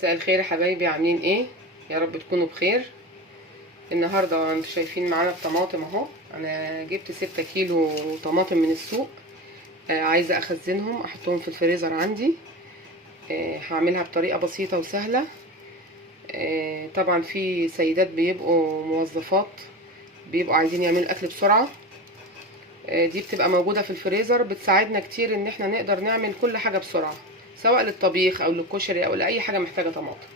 مساء الخير يا حبايبي، عاملين ايه؟ يا رب تكونوا بخير. النهارده انتوا شايفين معانا الطماطم اهو. انا جبت 6 كيلو طماطم من السوق. عايزه اخزنهم احطهم في الفريزر عندي. هعملها بطريقه بسيطه وسهله. طبعا في سيدات بيبقوا موظفات، بيبقوا عايزين يعملوا اكل بسرعه. دي بتبقى موجوده في الفريزر، بتساعدنا كتير ان احنا نقدر نعمل كل حاجه بسرعه، سواء للطبيخ او للكشري او لاي حاجه محتاجه طماطم.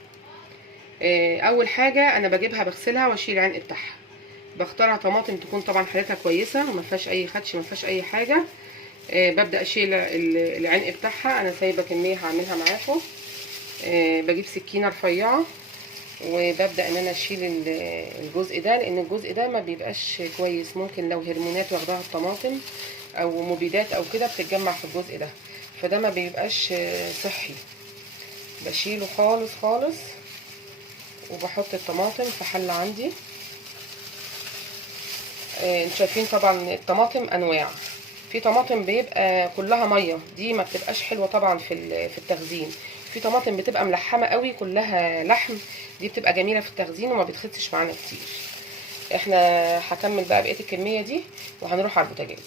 اول حاجه انا بجيبها بغسلها واشيل العنق بتاعها. بختارها طماطم تكون طبعا حالتها كويسه وما فيهاش اي خدش، ما فيهاش اي حاجه. ببدا اشيل العنق بتاعها. انا سايبه كميه هعملها معاكم. بجيب سكينه رفيعه وببدا ان انا اشيل الجزء ده، لان الجزء ده ما بيبقاش كويس. ممكن لو هرمونات واخداها الطماطم او مبيدات او كده بتتجمع في الجزء ده، فده ما بيبقاش صحي. بشيله خالص خالص وبحط الطماطم في حله عندي. انتوا شايفين طبعا الطماطم انواع. في طماطم بيبقى كلها ميه، دي ما بتبقاش حلوه طبعا في التخزين. في طماطم بتبقى ملحمه قوي كلها لحم، دي بتبقى جميله في التخزين وما بتخدش معانا كتير. احنا هكمل بقى بقيه الكميه دي وهنروح على البوتاجاز.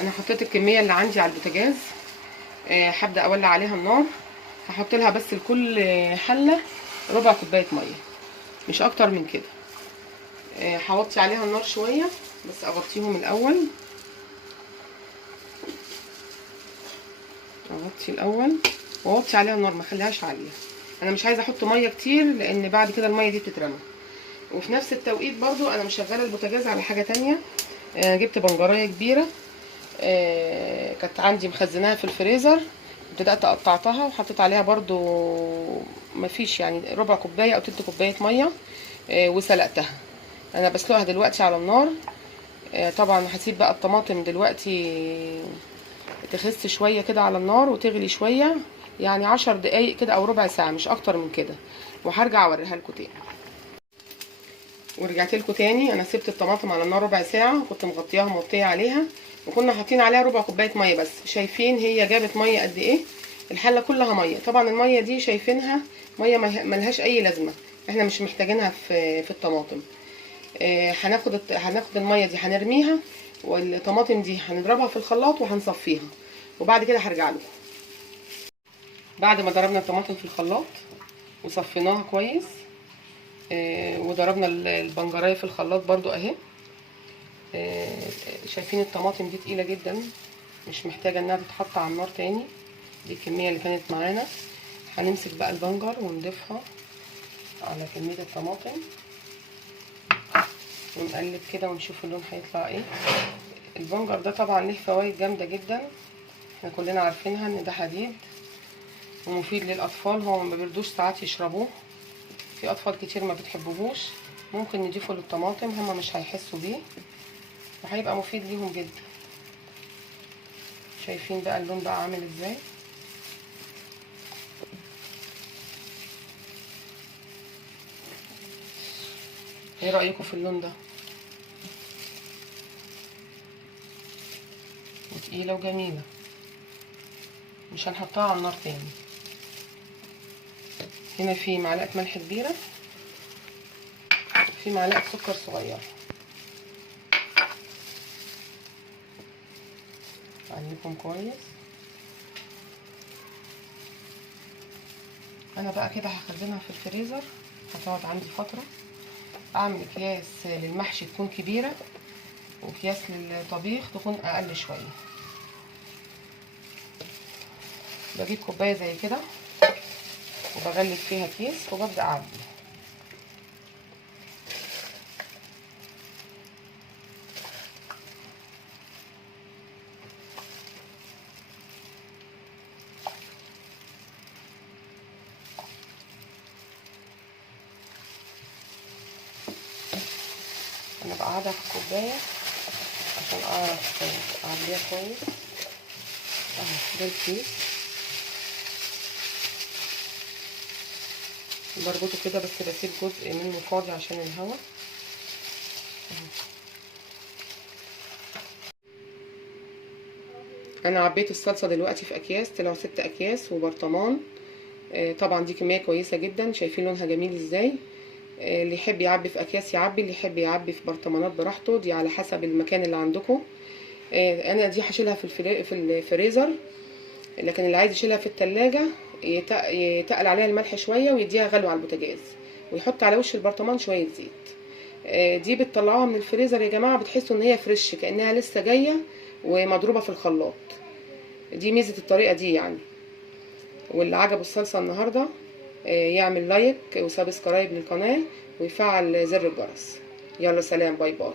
انا حطيت الكميه اللي عندي على البوتاجاز. هبدا اولع عليها النار. هحط لها بس لكل حله ربع كوبايه ميه، مش اكتر من كده. هوطي عليها النار شويه، بس اغطيهم الاول. اغطي الاول واوطي عليها النار، ما اخليهاش عاليه. انا مش عايزه احط ميه كتير لان بعد كده الميه دي بتترمى. وفي نفس التوقيت برضو انا مشغله البوتاجاز على حاجه تانية. جبت بنجرايه كبيره، كانت عندي مخزناها في الفريزر. بدات قطعتها وحطيت عليها برضو مفيش يعني ربع كوبايه او تلت كوبايه ميه، وسلقتها. انا بسلقها دلوقتي على النار. طبعا هسيب بقى الطماطم دلوقتي تخس شويه كده على النار وتغلي شويه، يعني 10 دقايق كده او ربع ساعه، مش اكتر من كده. وهرجع اوريها لكم تاني. ورجعت لكم تاني. انا سبت الطماطم على النار ربع ساعه، وكنت مغطياها موطيه عليها، وكنا حاطين عليها ربع كوبايه ميه بس. شايفين هي جابت ميه قد ايه؟ الحله كلها ميه. طبعا الميه دي شايفينها ميه ملهاش اي لازمه، احنا مش محتاجينها في الطماطم. هناخد الميه دي هنرميها، والطماطم دي هنضربها في الخلاط وهنصفيها، وبعد كده هرجع لكم. بعد ما ضربنا الطماطم في الخلاط وصفيناها كويس، وضربنا البنجرايه في الخلاط برضو اهي. شايفين الطماطم دي تقيله جدا، مش محتاجه انها تتحط على النار تاني. دي الكميه اللي كانت معانا. هنمسك بقى البنجر ونضيفها على كميه الطماطم ونقلب كده ونشوف اللون هيطلع ايه. البنجر ده طبعا ليه فوائد جامده جدا، احنا كلنا عارفينها ان ده حديد ومفيد للاطفال. هو ما بيرضوش ساعات يشربوه، في اطفال كتير ما بتحبوهوش. ممكن نضيفه للطماطم، هما مش هيحسوا بيه وهيبقى مفيد ليهم جدا. شايفين بقى اللون بقى عامل ازاي؟ ايه رأيكم في اللون ده؟ وتقيلة وجميلة. مش هنحطها على النار تاني. هنا في معلقة ملح كبيرة، في معلقة سكر صغيرة. اقلبهم كويس. انا بقى كده هخزنها في الفريزر، هتقعد عندي فترة. اعمل اكياس للمحشي تكون كبيرة، واكياس للطبيخ تكون اقل شوية. بجيب كوباية زي كده وبغلف فيها كيس وببدأ اعبي. انا بقعدها في الكوبايه عشان اعرف اعبيها كويس. اهو ده الكيس، بربطه كده بس بسيب جزء منه فاضي عشان الهواء. انا عبيت الصلصه دلوقتي في اكياس، طلعوا 6 اكياس وبرطمان. طبعا دي كميه كويسه جدا، شايفين لونها جميل ازاي. اللي يحب يعبي في اكياس يعبي، اللي يحب يعبي في برطمانات براحته، دي على حسب المكان اللي عندكم. انا دي هشيلها في الفريزر، لكن اللي عايز يشيلها في التلاجة يتقل عليها الملح شويه ويديها غلو على البوتاجاز، ويحط على وش البرطمان شويه زيت. دي بتطلعوها من الفريزر يا جماعه بتحسوا ان هي فريش، كانها لسه جايه ومضروبه في الخلاط. دي ميزه الطريقه دي يعني. واللي عجبه الصلصه النهارده يعمل لايك وسبسكرايب للقناه ويفعل زر الجرس. يلا سلام، باي باي.